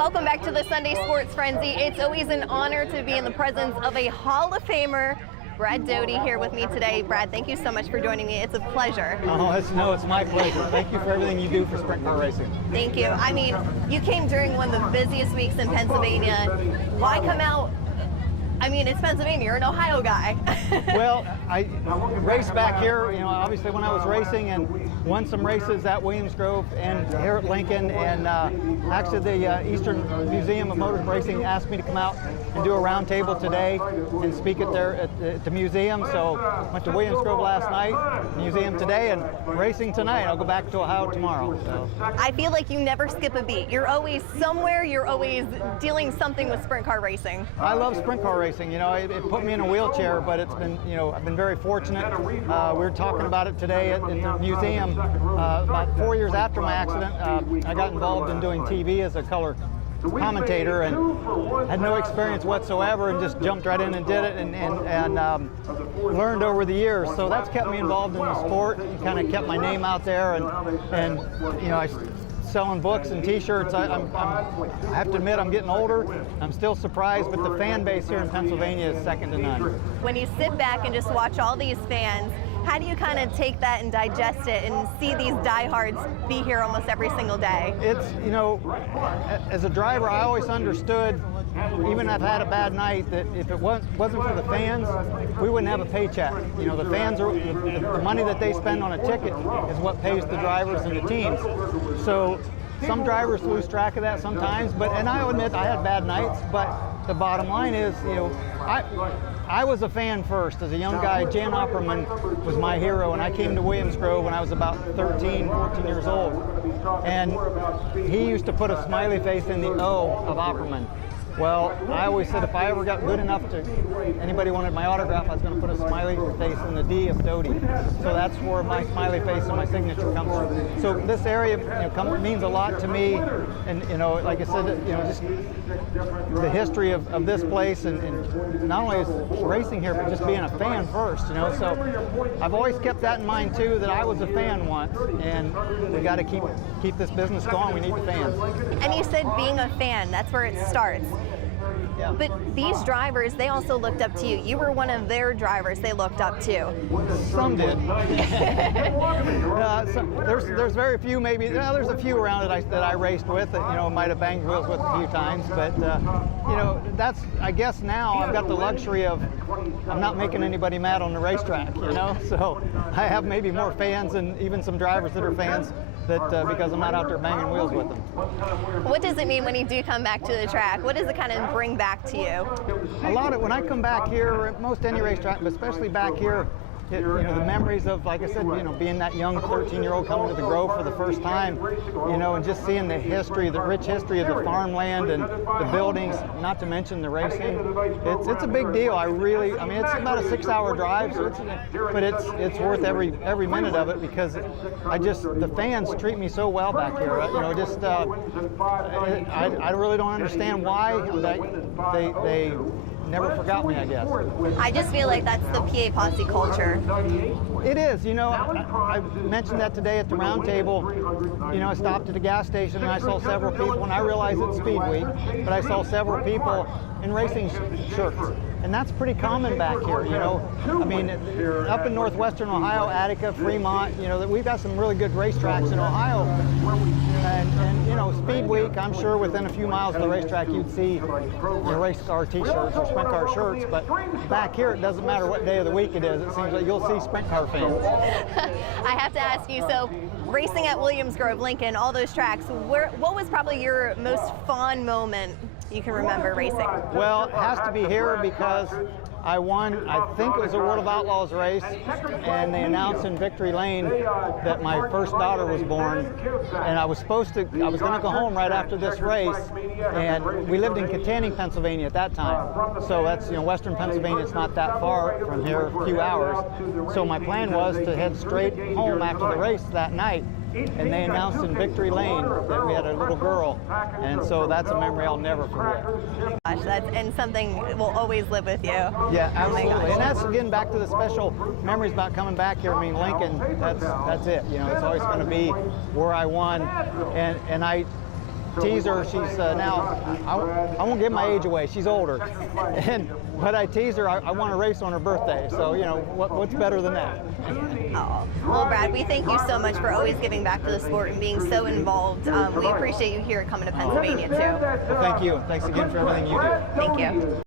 Welcome back to the Sunday Sports Frenzy. It's always an honor to be in the presence of a Hall of Famer, Brad Doty, here with me today. Brad, thank you so much for joining me. It's a pleasure. Oh, it's my pleasure. Thank you for everything you do for sprint car racing. Thank you. I mean, you came during one of the busiest weeks in Pennsylvania. Why come out? I mean, it's Pennsylvania. You're an Ohio guy. Well, I raced back here, obviously when I was racing, and won some races at Williams Grove and here at Lincoln. And actually the Eastern Museum of Motor Racing asked me to come out and do a roundtable today and speak at the museum. So went to Williams Grove last night, museum today, and racing tonight. I'll go back to Ohio tomorrow. So. I feel like you never skip a beat. You're always somewhere. You're always dealing something with sprint car racing. I love sprint car racing. It put me in a wheelchair, but it's been, I've been very fortunate. We were talking about it today at the museum. About 4 years after my accident, I got involved in doing TV as a color commentator and had no experience whatsoever, and just jumped right in and did it, and learned over the years. So that's kept me involved in the sport and kind of kept my name out there, and I selling books and t-shirts. I have to admit, I'm getting older. I'm still surprised, but the fan base here in Pennsylvania is second to none. When you sit back and just watch all these fans, how do you kind of take that and digest it and see these diehards be here almost every single day? It's, as a driver, I always understood, even if I've had a bad night, that if it wasn't for the fans, we wouldn't have a paycheck. The fans are, the money that they spend on a ticket is what pays the drivers and the teams. So some drivers lose track of that sometimes, and I'll admit I had bad nights, but the bottom line is, I was a fan first. As a young guy, Jan Opperman was my hero, and I came to Williams Grove when I was about 13, 14 years old. And he used to put a smiley face in the O of Opperman. Well, I always said if I ever got good enough to, anybody wanted my autograph, I was going to put a smiley face in the D of Doty. So that's where my smiley face and my signature comes from. So this area means a lot to me, and like I said, just the history of this place, and not only is racing here, but just being a fan first. So I've always kept that in mind too, that I was a fan once, and we got to keep this business going. We need the fans. And you said being a fan, that's where it starts. Yeah. But these drivers, they also looked up to you. You were one of their drivers they looked up to. Some did. There's very few, maybe. There's a few around that I raced with that might have banged wheels with a few times. But that's, I guess now I've got the luxury of I'm not making anybody mad on the racetrack. So I have maybe more fans and even some drivers that are fans. Because I'm not out there banging wheels with them. What does it mean when you do come back to the track? What does it kind of bring back to you? A lot of, when I come back here, at most any racetrack, but especially back here, the memories of, like I said, being that young 13-year-old coming to the Grove for the first time, and just seeing the history, the rich history of the farmland and the buildings, not to mention the racing. It's a big deal. I mean, it's about a 6-hour drive, but it's worth every minute of it, because the fans treat me so well back here. I really don't understand why they never forgot me, I guess. I just feel like that's the PA Posse culture. It is. I mentioned that today at the round table. I stopped at a gas station and I saw several people, and I realize it's Speed Week, but I saw several people in racing shirts. And that's pretty common back here, I mean, up in northwestern Ohio, Attica, Fremont, we've got some really good racetracks in Ohio. And Speed Week, I'm sure within a few miles of the racetrack you'd see race car t-shirts or sprint car shirts, but back here it doesn't matter what day of the week it is. It seems like you'll see sprint car fans. I have to ask you, so racing at Williams Grove, Lincoln, all those tracks, what was probably your most fond moment you can remember racing? Well, it has to be here because I won, I think it was a World of Outlaws race, and they announced in Victory Lane that my first daughter was born, and I was going to go home right after this race, and we lived in Katanning, Pennsylvania at that time. So that's, western Pennsylvania, it's not that far from here, a few hours. So my plan was to head straight home after the race that night. And they announced in Victory Lane that we had a little girl, and so that's a memory I'll never forget. Gosh, and something will always live with you. Yeah, absolutely. And that's, again, back to the special memories about coming back here. I mean, Lincoln, that's it. It's always going to be where I won, and I tease her. She's now, I won't give my age away. She's older. But I tease her, I want to race on her birthday. So, you know, what's better than that? Oh, well, Brad, we thank you so much for always giving back to the sport and being so involved. We appreciate you here coming to Pennsylvania, too. Well, thank you. Thanks again for everything you do. Thank you.